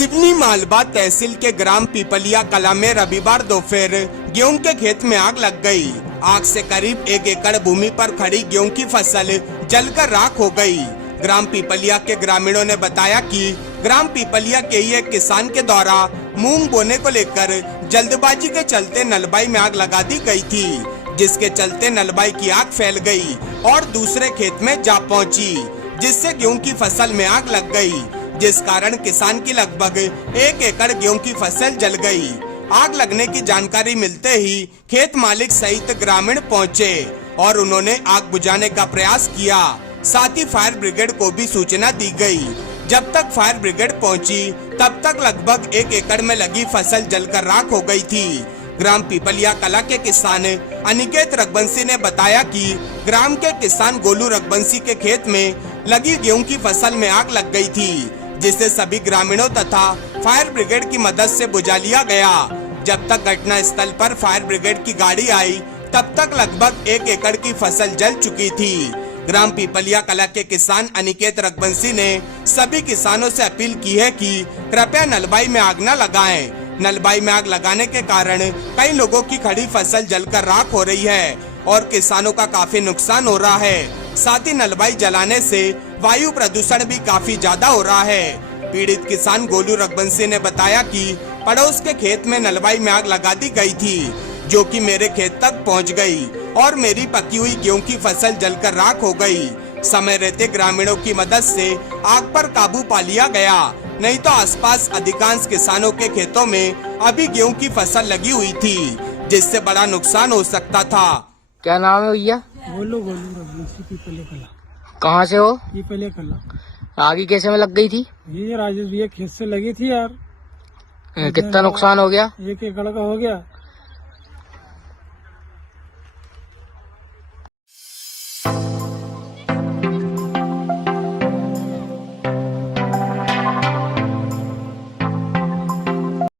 सिवनी मालवा तहसील के ग्राम पीपलिया कला में रविवार दोपहर गेहूं के खेत में आग लग गई। आग से करीब 1 एकड़ भूमि पर खड़ी गेहूं की फसल जलकर राख हो गई। ग्राम पीपलिया के ग्रामीणों ने बताया कि ग्राम पीपलिया के ही एक किसान के द्वारा मूंग बोने को लेकर जल्दबाजी के चलते नलबाई में आग लगा दी गई थी, जिसके चलते नलबाई की आग फैल गई और दूसरे खेत में जा पहुंची, जिससे गेहूं की फसल में आग लग गई, जिस कारण किसान की लगभग 1 एकड़ गेहूं की फसल जल गई। आग लगने की जानकारी मिलते ही खेत मालिक सहित ग्रामीण पहुंचे और उन्होंने आग बुझाने का प्रयास किया। साथ ही फायर ब्रिगेड को भी सूचना दी गई। जब तक फायर ब्रिगेड पहुंची तब तक लगभग 1 एकड़ में लगी फसल जलकर राख हो गई थी। ग्राम पीपलिया कला के किसान अनिकेत रघुवंशी ने बताया कि ग्राम के किसान गोलू रघुवंशी के खेत में लगी गेहूं की फसल में आग लग गई थी, जिसे सभी ग्रामीणों तथा फायर ब्रिगेड की मदद से बुझा लिया गया। जब तक घटना स्थल पर फायर ब्रिगेड की गाड़ी आई तब तक लगभग 1 एकड़ की फसल जल चुकी थी। ग्राम पीपलिया कला के किसान अनिकेत रघुवंशी ने सभी किसानों से अपील की है कि कृपया नलबाई में आग न लगाएं। नलबाई में आग लगाने के कारण कई लोगों की खड़ी फसल जलकर राख हो रही है और किसानों का काफी नुकसान हो रहा है। साथ ही नलबाई जलाने से वायु प्रदूषण भी काफी ज्यादा हो रहा है। पीड़ित किसान गोलू रघुवंशी ने बताया कि पड़ोस के खेत में नलबाई में आग लगा दी गई थी, जो कि मेरे खेत तक पहुंच गई और मेरी पकी हुई गेहूं की फसल जलकर राख हो गई। समय रहते ग्रामीणों की मदद से आग पर काबू पा लिया गया, नहीं तो आसपास अधिकांश किसानों के खेतों में अभी गेहूं की फसल लगी हुई थी, जिससे बड़ा नुकसान हो सकता था। क्या नाम है भैया? गोलू रघुवंशी पीपलिया कला। कहाँ से हो? पीपलिया कला। आगे कैसे में लग गई थी? ये राजेश भैया खेत से लगी थी यार। कितना नुकसान हो गया? 1 एकड़ का हो गया।